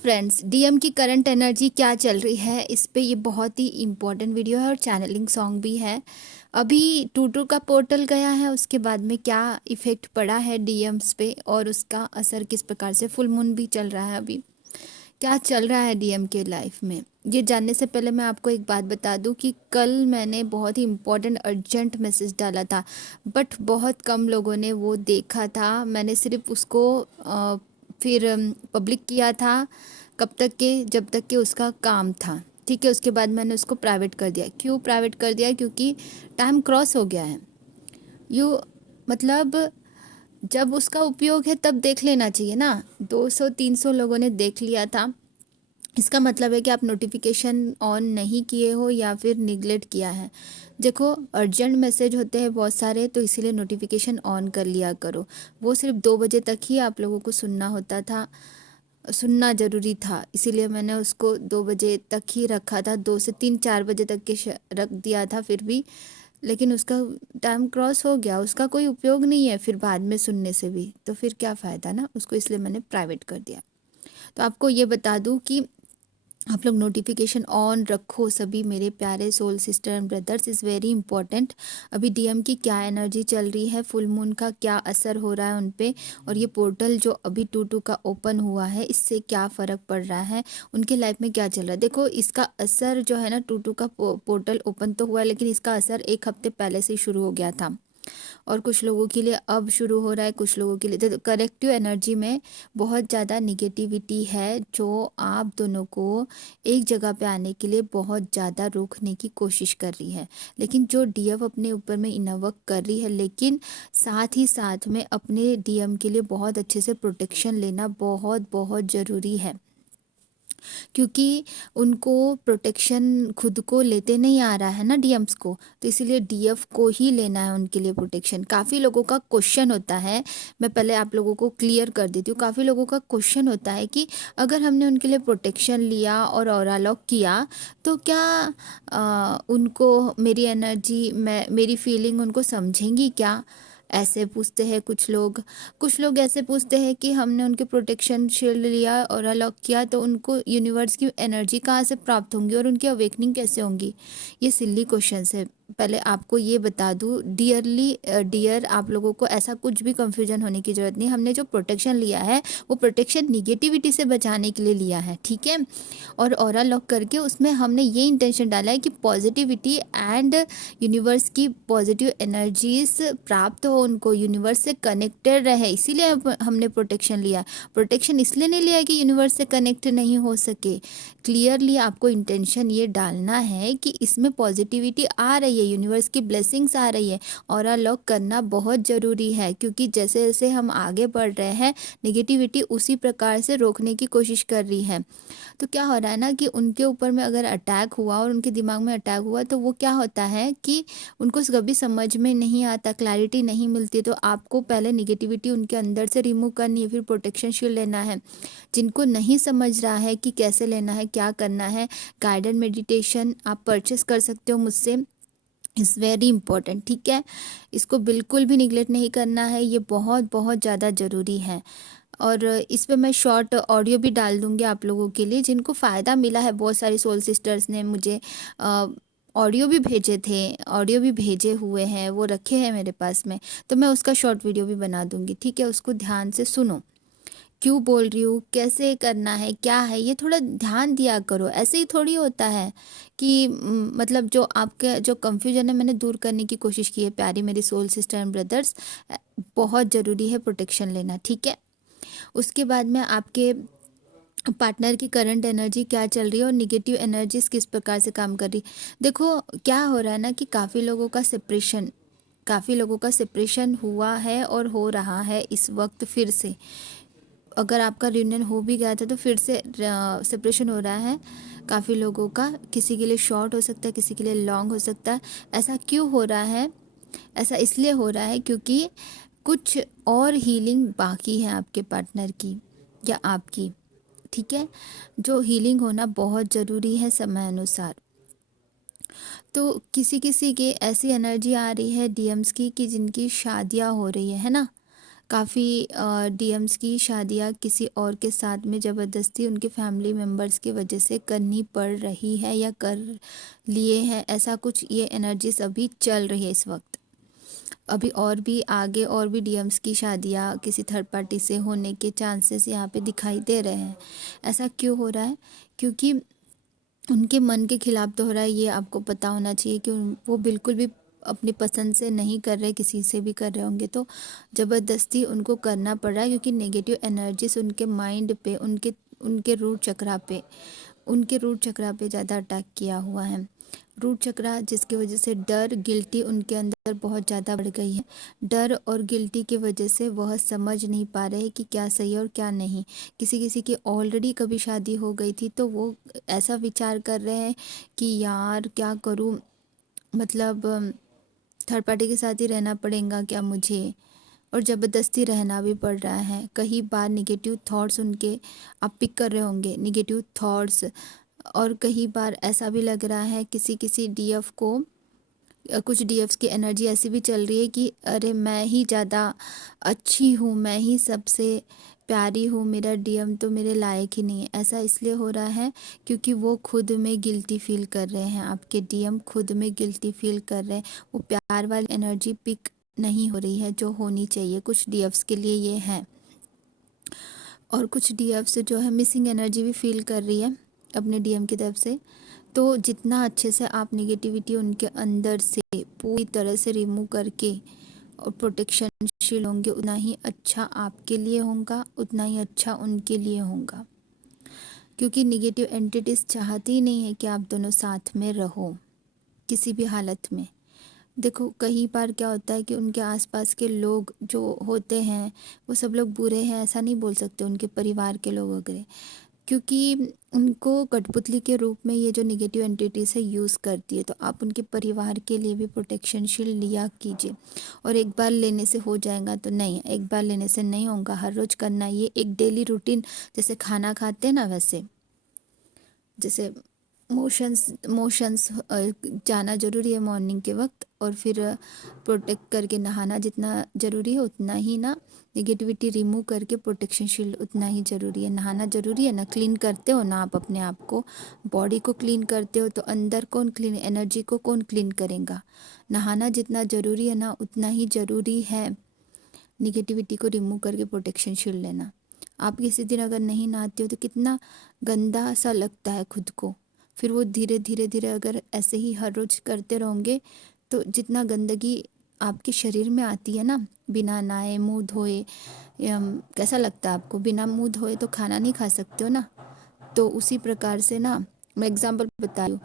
Friends, DM की current energy क्या चल रही है, इस पे ये बहुत ही इम्पोर्टेंट वीडियो है और चैनलिंग सॉन्ग भी है। अभी टूटू का पोर्टल गया है, उसके बाद में क्या इफेक्ट पड़ा है डीएम्स पे और उसका असर किस प्रकार से, फुल मून भी चल रहा है। अभी क्या चल रहा है डीएम के लाइफ में, ये जानने से पहले मैं आपको एक बात बता दूं कि कल मैंने बहुत ही इम्पोर्टेंट अर्जेंट मैसेज डाला था, बट बहुत कम लोगों ने वो देखा था। मैंने सिर्फ उसको फिर पब्लिक किया था कब तक के, जब तक कि उसका काम था। ठीक है, उसके बाद मैंने उसको प्राइवेट कर दिया। क्यों प्राइवेट कर दिया? क्योंकि टाइम क्रॉस हो गया है। यू मतलब जब उसका उपयोग है तब देख लेना चाहिए ना। 200-300 लोगों ने देख लिया था, इसका मतलब है कि आप नोटिफिकेशन ऑन नहीं किए हो या फिर निगलेक्ट किया है। देखो, अर्जेंट मैसेज होते हैं बहुत सारे, तो इसीलिए नोटिफिकेशन ऑन कर लिया करो। वो सिर्फ 2 बजे तक ही आप लोगों को सुनना होता था, सुनना ज़रूरी था, इसीलिए मैंने उसको 2 बजे तक ही रखा था। 2 से 3-4 बजे तक के रख दिया था फिर भी, लेकिन उसका टाइम क्रॉस हो गया, उसका कोई उपयोग नहीं है फिर बाद में सुनने से भी, तो फिर क्या फ़ायदा ना उसको, इसलिए मैंने प्राइवेट कर दिया। तो आपको ये बता दूं कि आप लोग नोटिफिकेशन ऑन रखो सभी मेरे प्यारे soul sister and brothers, is very important. अभी डीएम की क्या एनर्जी चल रही है, फुल मून का क्या असर हो रहा है उन पे, और ये पोर्टल जो अभी 2-2 का ओपन हुआ है, इससे क्या फ़र्क पड़ रहा है, उनके लाइफ में क्या चल रहा है। देखो, इसका असर जो है ना, 2-2 का पोर्टल ओपन तो हुआ है, लेकिन इसका असर 1 हफ्ते पहले से ही शुरू हो गया था और कुछ लोगों के लिए अब शुरू हो रहा है, कुछ लोगों के लिए। तो करेक्टिव एनर्जी में बहुत ज़्यादा निगेटिविटी है, जो आप दोनों को एक जगह पे आने के लिए बहुत ज़्यादा रोकने की कोशिश कर रही है। लेकिन जो डीएम अपने ऊपर में इनर वर्क कर रही है, लेकिन साथ ही साथ में अपने डीएम के लिए बहुत अच्छे से प्रोटेक्शन लेना बहुत बहुत ज़रूरी है, क्योंकि उनको प्रोटेक्शन खुद को लेते नहीं आ रहा है ना डीएम्स को, तो इसीलिए डीएफ को ही लेना है उनके लिए प्रोटेक्शन। काफ़ी लोगों का क्वेश्चन होता है, मैं पहले आप लोगों को क्लियर कर देती हूँ। काफ़ी लोगों का क्वेश्चन होता है कि अगर हमने उनके लिए प्रोटेक्शन लिया और ऑरा लॉक किया, तो क्या उनको मेरी एनर्जी, मेरी फीलिंग उनको समझेंगी क्या, ऐसे पूछते हैं कुछ लोग। कुछ लोग ऐसे पूछते हैं कि हमने उनके प्रोटेक्शन शील्ड लिया और अलॉक किया, तो उनको यूनिवर्स की एनर्जी कहाँ से प्राप्त होंगी और उनकी अवेकनिंग कैसे होंगी। ये सिली क्वेश्चंस है। पहले आपको ये बता दूँ डियर, आप लोगों को ऐसा कुछ भी कंफ्यूजन होने की ज़रूरत नहीं। हमने जो प्रोटेक्शन लिया है वो प्रोटेक्शन निगेटिविटी से बचाने के लिए लिया है, ठीक है। और ऑरा लॉक करके उसमें हमने ये इंटेंशन डाला है कि पॉजिटिविटी एंड यूनिवर्स की पॉजिटिव एनर्जीज प्राप्त हो उनको, यूनिवर्स से कनेक्टेड रहे, इसीलिए हमने प्रोटेक्शन लिया। प्रोटेक्शन इसलिए नहीं लिया कि यूनिवर्स से कनेक्ट नहीं हो सके। क्लियरली आपको इंटेंशन ये डालना है कि इसमें पॉजिटिविटी आ रही है, यूनिवर्स की ब्लेसिंग्स आ रही है। ऑरा लॉक करना बहुत ज़रूरी है, क्योंकि जैसे जैसे हम आगे बढ़ रहे हैं, नेगेटिविटी उसी प्रकार से रोकने की कोशिश कर रही है। तो क्या हो रहा है ना कि उनके ऊपर में अगर अटैक हुआ और उनके दिमाग में अटैक हुआ, तो वो क्या होता है कि उनको कभी समझ में नहीं आता, क्लैरिटी नहीं मिलती। तो आपको पहले निगेटिविटी उनके अंदर से रिमूव करनी है, फिर प्रोटेक्शन शील्ड लेना है। जिनको नहीं समझ रहा है कि कैसे लेना है, क्या करना है, गाइडेड मेडिटेशन आप परचेस कर सकते हो मुझसे, इज़ वेरी इंपॉर्टेंट, ठीक है। इसको बिल्कुल भी निगलेक्ट नहीं करना है, ये बहुत बहुत ज़्यादा ज़रूरी है। और इस पे मैं शॉर्ट ऑडियो भी डाल दूँगी आप लोगों के लिए, जिनको फ़ायदा मिला है। बहुत सारी सोल सिस्टर्स ने मुझे ऑडियो भी भेजे थे, ऑडियो भी भेजे हुए हैं, वो रखे हैं मेरे पास में, तो मैं उसका शॉर्ट वीडियो भी बना दूँगी, ठीक है। उसको ध्यान से सुनो, क्यों बोल रही हूँ, कैसे करना है, क्या है, ये थोड़ा ध्यान दिया करो। ऐसे ही थोड़ी होता है कि मतलब जो आपके जो कंफ्यूजन है, मैंने दूर करने की कोशिश की है प्यारी मेरी सोल सिस्टर एंड ब्रदर्स। बहुत ज़रूरी है प्रोटेक्शन लेना, ठीक है। उसके बाद में आपके पार्टनर की करंट एनर्जी क्या चल रही है और निगेटिव एनर्जीज किस प्रकार से काम कर रही। देखो, क्या हो रहा है ना कि काफ़ी लोगों का सेपरेशन हुआ है और हो रहा है इस वक्त फिर से। अगर आपका रियूनियन हो भी गया था तो फिर से सेपरेशन हो रहा है काफ़ी लोगों का। किसी के लिए शॉर्ट हो सकता है, किसी के लिए लॉन्ग हो सकता है। ऐसा क्यों हो रहा है? ऐसा इसलिए हो रहा है क्योंकि कुछ और हीलिंग बाकी है आपके पार्टनर की या आपकी, ठीक है। जो हीलिंग होना बहुत ज़रूरी है समय अनुसार। तो किसी किसी की ऐसी एनर्जी आ रही है डीएम्स की कि जिनकी शादियां हो रही है ना। काफ़ी डीएम्स की शादियां किसी और के साथ में ज़बरदस्ती उनके फैमिली मेम्बर्स की वजह से करनी पड़ रही है या कर लिए हैं, ऐसा कुछ ये एनर्जीज अभी चल रही है इस वक्त। अभी और भी आगे और भी डीएम्स की शादियां किसी थर्ड पार्टी से होने के चांसेस यहाँ पे दिखाई दे रहे हैं। ऐसा क्यों हो रहा है? क्योंकि उनके मन के खिलाफ तो हो रहा है, ये आपको पता होना चाहिए कि वो बिल्कुल भी अपनी पसंद से नहीं कर रहे, किसी से भी कर रहे होंगे तो ज़बरदस्ती उनको करना पड़ रहा है, क्योंकि नेगेटिव एनर्जीज उनके माइंड पे, उनके उनके रूट चक्रा पे ज़्यादा अटैक किया हुआ है। रूट चक्रा जिसकी वजह से डर, गिल्टी उनके अंदर बहुत ज़्यादा बढ़ गई है। डर और गिल्टी की वजह से वह समझ नहीं पा रहे कि क्या सही है और क्या नहीं। किसी किसी की ऑलरेडी कभी शादी हो गई थी तो वो ऐसा विचार कर रहे हैं कि यार क्या करूं, मतलब थर्ड पार्टी के साथ ही रहना पड़ेगा क्या मुझे, और ज़बरदस्ती रहना भी पड़ रहा है। कई बार निगेटिव थॉट्स उनके आप पिक कर रहे होंगे, निगेटिव थॉट्स। और कई बार ऐसा भी लग रहा है किसी किसी डीएफ को, कुछ डीएफ्स की एनर्जी ऐसी भी चल रही है कि अरे मैं ही ज़्यादा अच्छी हूँ, मैं ही सबसे प्यारी हूँ, मेरा डीएम तो मेरे लायक ही नहीं है। ऐसा इसलिए हो रहा है क्योंकि वो खुद में गिल्टी फील कर रहे हैं, आपके डीएम खुद में गिल्टी फील कर रहे हैं। वो प्यार वाली एनर्जी पिक नहीं हो रही है जो होनी चाहिए, कुछ डीएफ्स के लिए ये है। और कुछ डीएफ्स जो है मिसिंग एनर्जी भी फील कर रही है अपने डीएम की तरफ से। तो जितना अच्छे से आप नेगेटिविटी उनके अंदर से पूरी तरह से रिमूव करके और प्रोटेक्शनशील होंगे, उतना ही अच्छा आपके लिए होगा, उतना ही अच्छा उनके लिए होगा। क्योंकि नेगेटिव एंटिटीज चाहती ही नहीं है कि आप दोनों साथ में रहो किसी भी हालत में। देखो कई बार क्या होता है कि उनके आसपास के लोग जो होते हैं वो सब लोग बुरे हैं ऐसा नहीं बोल सकते, उनके परिवार के लोग वगैरह, क्योंकि उनको कठपुतली के रूप में ये जो नेगेटिव एंटिटीज है यूज़ करती है। तो आप उनके परिवार के लिए भी प्रोटेक्शनशील लिया कीजिए। और एक बार लेने से हो जाएगा तो नहीं, एक बार लेने से नहीं होगा, हर रोज़ करना, ये एक डेली रूटीन। जैसे खाना खाते हैं ना, वैसे जैसे मोशंस जाना ज़रूरी है मॉर्निंग के वक्त, और फिर प्रोटेक्ट करके नहाना जितना ज़रूरी है उतना ही ना, नेगेटिविटी रिमूव करके प्रोटेक्शन शील्ड उतना ही ज़रूरी है। नहाना ज़रूरी है ना, क्लीन करते हो ना आप अपने आप को, बॉडी को क्लीन करते हो तो अंदर कौन क्लीन, एनर्जी को कौन क्लीन करेगा। नहाना जितना ज़रूरी है ना उतना ही ज़रूरी है निगेटिविटी को रिमूव करके प्रोटेक्शन शील्ड लेना। आप किसी दिन अगर नहीं नहाते हो तो कितना गंदा सा लगता है खुद को, फिर वो धीरे धीरे धीरे अगर ऐसे ही हर रोज़ करते रहोगे तो जितना गंदगी आपके शरीर में आती है ना, बिना नहाए मुँह धोए, कैसा लगता है आपको? बिना मुँह धोए तो खाना नहीं खा सकते हो ना। तो उसी प्रकार से ना, मैं एग्जांपल बता रही हूँ,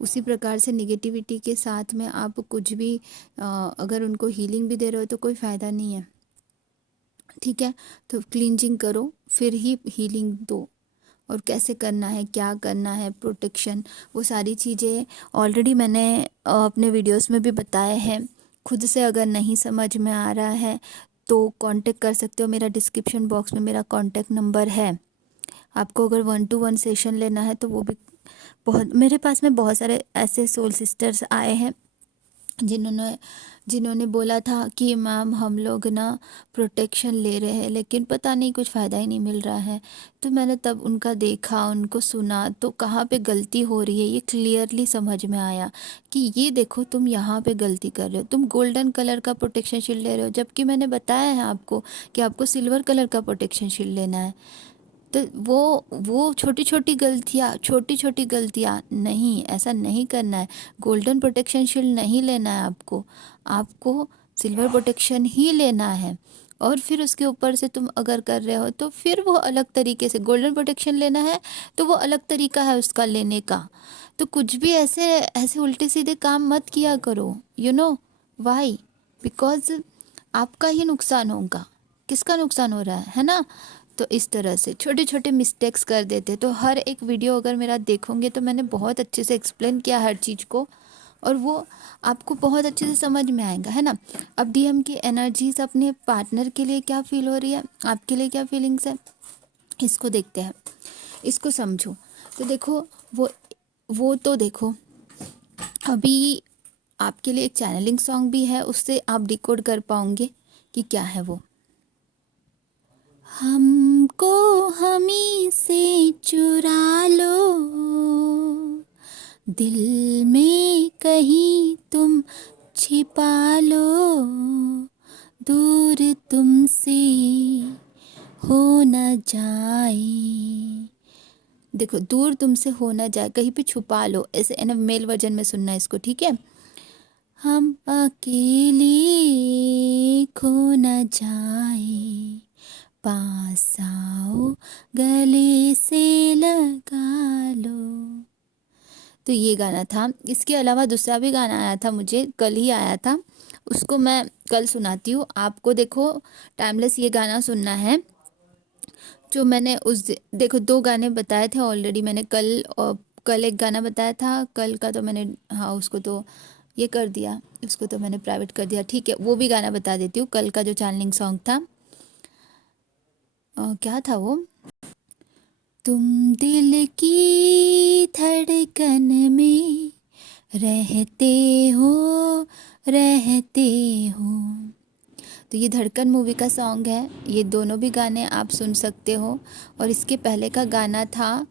उसी प्रकार से निगेटिविटी के साथ में आप कुछ भी अगर उनको हीलिंग भी दे रहे हो तो कोई फ़ायदा नहीं है। ठीक है, तो क्लींजिंग करो फिर ही हीलिंग दो। और कैसे करना है, क्या करना है, प्रोटेक्शन, वो सारी चीज़ें ऑलरेडी मैंने अपने वीडियोस में भी बताए हैं। खुद से अगर नहीं समझ में आ रहा है तो कांटेक्ट कर सकते हो, मेरा डिस्क्रिप्शन बॉक्स में मेरा कांटेक्ट नंबर है। आपको अगर 1-to-1 सेशन लेना है तो वो भी बहुत, मेरे पास में बहुत सारे ऐसे सोल सिस्टर्स आए हैं जिन्होंने जिन्होंने बोला था कि मैम हम लोग ना प्रोटेक्शन ले रहे हैं लेकिन पता नहीं कुछ फ़ायदा ही नहीं मिल रहा है। तो मैंने तब उनका देखा, उनको सुना, तो कहाँ पे गलती हो रही है ये क्लियरली समझ में आया कि ये देखो तुम यहाँ पे गलती कर रहे हो, तुम गोल्डन कलर का प्रोटेक्शन शील्ड ले रहे हो जबकि मैंने बताया है आपको कि आपको सिल्वर कलर का प्रोटेक्शन शील्ड लेना है। तो वो छोटी छोटी गलतियाँ नहीं, ऐसा नहीं करना है। गोल्डन प्रोटेक्शन शील्ड नहीं लेना है आपको, आपको सिल्वर प्रोटेक्शन ही लेना है। और फिर उसके ऊपर से तुम अगर कर रहे हो तो फिर वो अलग तरीके से गोल्डन प्रोटेक्शन लेना है, तो वो अलग तरीका है उसका लेने का। तो कुछ भी ऐसे ऐसे उल्टे सीधे काम मत किया करो, यू नो वाई, बिकॉज आपका ही नुकसान होगा। किसका नुकसान हो रहा है ना। तो इस तरह से छोटे छोटे मिस्टेक्स कर देते। तो हर एक वीडियो अगर मेरा देखोगे तो मैंने बहुत अच्छे से एक्सप्लेन किया हर चीज़ को, और वो आपको बहुत अच्छे से समझ में आएगा, है ना। अब डीएम की एनर्जीज अपने पार्टनर के लिए क्या फील हो रही है, आपके लिए क्या फीलिंग्स है, इसको देखते हैं, इसको समझो। तो देखो वो तो देखो, अभी आपके लिए एक चैनलिंग सॉन्ग भी है, उससे आप डिकोड कर पाओगे कि क्या है वो। हमको हमी से चुरा लो, दिल में कहीं तुम छिपा लो, दूर तुमसे हो न जाए। देखो, दूर तुमसे हो न जाए, कहीं पे छुपा लो, ऐसे एन मेल वर्जन में सुनना है इसको, ठीक है। हम अकेले खो न जाए, पास आओ गले से लगा लो। तो ये गाना था। इसके अलावा दूसरा भी गाना आया था, मुझे कल ही आया था, उसको मैं कल सुनाती हूँ आपको। देखो, टाइमलेस ये गाना सुनना है जो मैंने देखो 2 गाने बताए थे ऑलरेडी मैंने कल एक गाना बताया था, कल का तो मैंने, हाँ उसको तो ये कर दिया, उसको तो मैंने प्राइवेट कर दिया, ठीक है। वो भी गाना बता देती हूँ, कल का जो चैनलिंग सॉन्ग था, क्या था वो, तुम दिल की धड़कन में रहते हो, रहते हो। तो ये धड़कन मूवी का सॉन्ग है, ये दोनों भी गाने आप सुन सकते हो। और इसके पहले का गाना था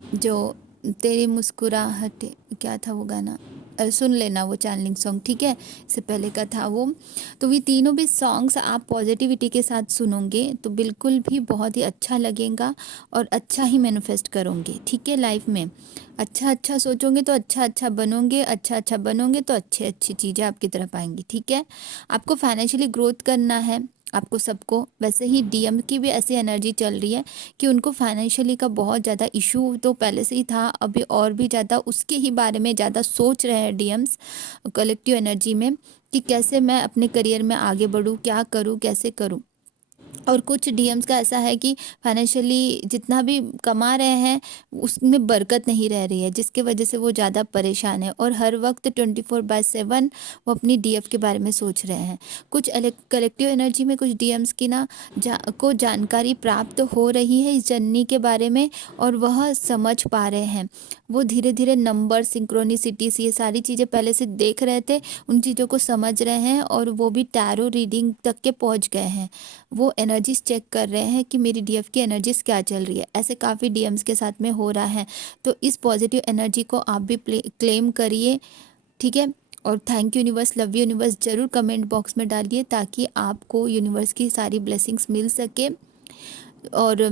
जो तेरी मुस्कुराहट, क्या था वो गाना, सुन लेना वो चैनलिंग सॉन्ग, ठीक है। इससे पहले का था वो। तो ये तीनों भी सॉन्ग्स आप पॉजिटिविटी के साथ सुनोगे तो बिल्कुल भी बहुत ही अच्छा लगेगा और अच्छा ही मैनिफेस्ट करोगे, ठीक है। लाइफ में अच्छा अच्छा सोचोगे तो अच्छा अच्छा बनोगे, अच्छा अच्छा बनोगे तो अच्छी अच्छी चीज़ें आपकी तरफ आएंगी, ठीक है। आपको फाइनेंशियली ग्रोथ करना है, आपको सबको। वैसे ही डीएम की भी ऐसी एनर्जी चल रही है कि उनको फाइनेंशियली का बहुत ज़्यादा इशू तो पहले से ही था, अभी और भी ज़्यादा उसके ही बारे में ज़्यादा सोच रहे हैं डीएम्स कलेक्टिव एनर्जी में, कि कैसे मैं अपने करियर में आगे बढ़ूँ, क्या करूँ, कैसे करूँ। और कुछ डीएम्स का ऐसा है कि फाइनेंशियली जितना भी कमा रहे हैं उसमें बरकत नहीं रह रही है, जिसके वजह से वो ज़्यादा परेशान है और हर वक्त 24/7 वो अपनी डीएफ के बारे में सोच रहे हैं। कुछ कलेक्टिव एनर्जी में कुछ डीएम्स की ना को जानकारी प्राप्त हो रही है इस जर्नी के बारे में, और वह समझ पा रहे हैं। वो धीरे धीरे नंबर, सिंक्रोनिसिटीज, ये सारी चीज़ें पहले से देख रहे थे, उन चीज़ों को समझ रहे हैं और वो भी टैरो रीडिंग तक के पहुंच गए हैं। वो एनर्जीज चेक कर रहे हैं कि मेरी डीएफ की एनर्जीज क्या चल रही है। ऐसे काफ़ी डीएम्स के साथ में हो रहा है। तो इस पॉजिटिव एनर्जी को आप भी क्लेम करिए, ठीक है। और thank you universe, love you universe ज़रूर कमेंट बॉक्स में डालिए ताकि आपको यूनिवर्स की सारी ब्लेसिंग्स मिल सके। और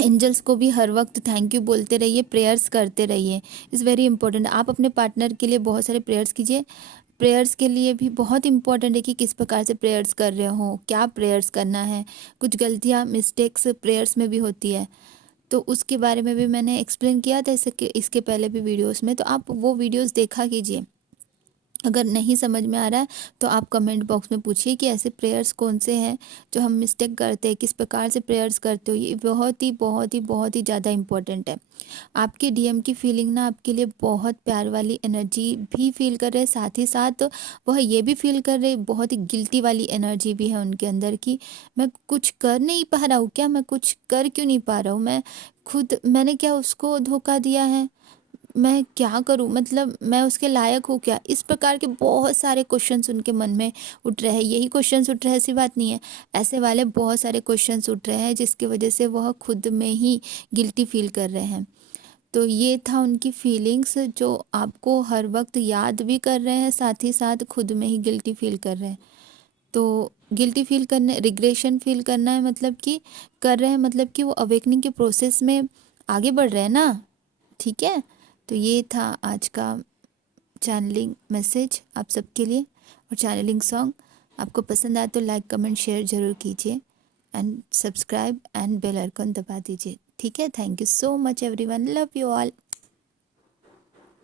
एंजल्स को भी हर वक्त थैंक यू बोलते रहिए, प्रेयर्स करते रहिए, इज़ वेरी इंपॉर्टेंट। आप अपने पार्टनर के लिए बहुत सारे प्रेयर्स कीजिए। प्रेयर्स के लिए भी बहुत इंपॉर्टेंट है कि किस प्रकार से प्रेयर्स कर रहे हो, क्या प्रेयर्स करना है। कुछ गलतियाँ, मिस्टेक्स प्रेयर्स में भी होती है, तो उसके बारे में भी मैंने एक्सप्लेन किया था इसके पहले भी वीडियोस में, तो आप वो वीडियोस देखा कीजिए। अगर नहीं समझ में आ रहा है तो आप कमेंट बॉक्स में पूछिए कि ऐसे प्रेयर्स कौन से हैं जो हम मिस्टेक करते हैं, किस प्रकार से प्रेयर्स करते हो। ये बहुत ही बहुत ही बहुत ही ज़्यादा इम्पोर्टेंट है। आपके डीएम की फीलिंग ना आपके लिए बहुत प्यार वाली एनर्जी भी फील कर रहे हैं, साथ ही साथ वह ये भी फील कर रहे बहुत ही गिल्टी वाली एनर्जी भी है उनके अंदर की, मैं कुछ कर नहीं पा रहा हूँ क्या, मैं कुछ कर क्यों नहीं पा रहा हूँ, मैंने क्या उसको धोखा दिया है, मैं क्या करूं, मतलब मैं उसके लायक हूँ क्या। इस प्रकार के बहुत सारे क्वेश्चंस उनके मन में उठ रहे हैं। यही क्वेश्चंस उठ रहे हैं, ऐसी बात नहीं है, ऐसे वाले बहुत सारे क्वेश्चंस उठ रहे हैं जिसकी वजह से वह खुद में ही गिल्टी फील कर रहे हैं। तो ये था उनकी फीलिंग्स जो आपको हर वक्त याद भी कर रहे हैं, साथ ही साथ खुद में ही गिल्टी फील कर रहे हैं। तो गिल्टी फील करने, रिग्रेशन फील करना है, मतलब कि कर रहे हैं, मतलब कि वो अवेकनिंग के प्रोसेस में आगे बढ़ रहे हैं ना, ठीक है। तो ये था आज का चैनलिंग मैसेज आप सबके लिए। और चैनलिंग सॉन्ग आपको पसंद आए तो लाइक, कमेंट, शेयर ज़रूर कीजिए and subscribe and bell icon दबा दीजिए, ठीक है। Thank you so much everyone, love you all.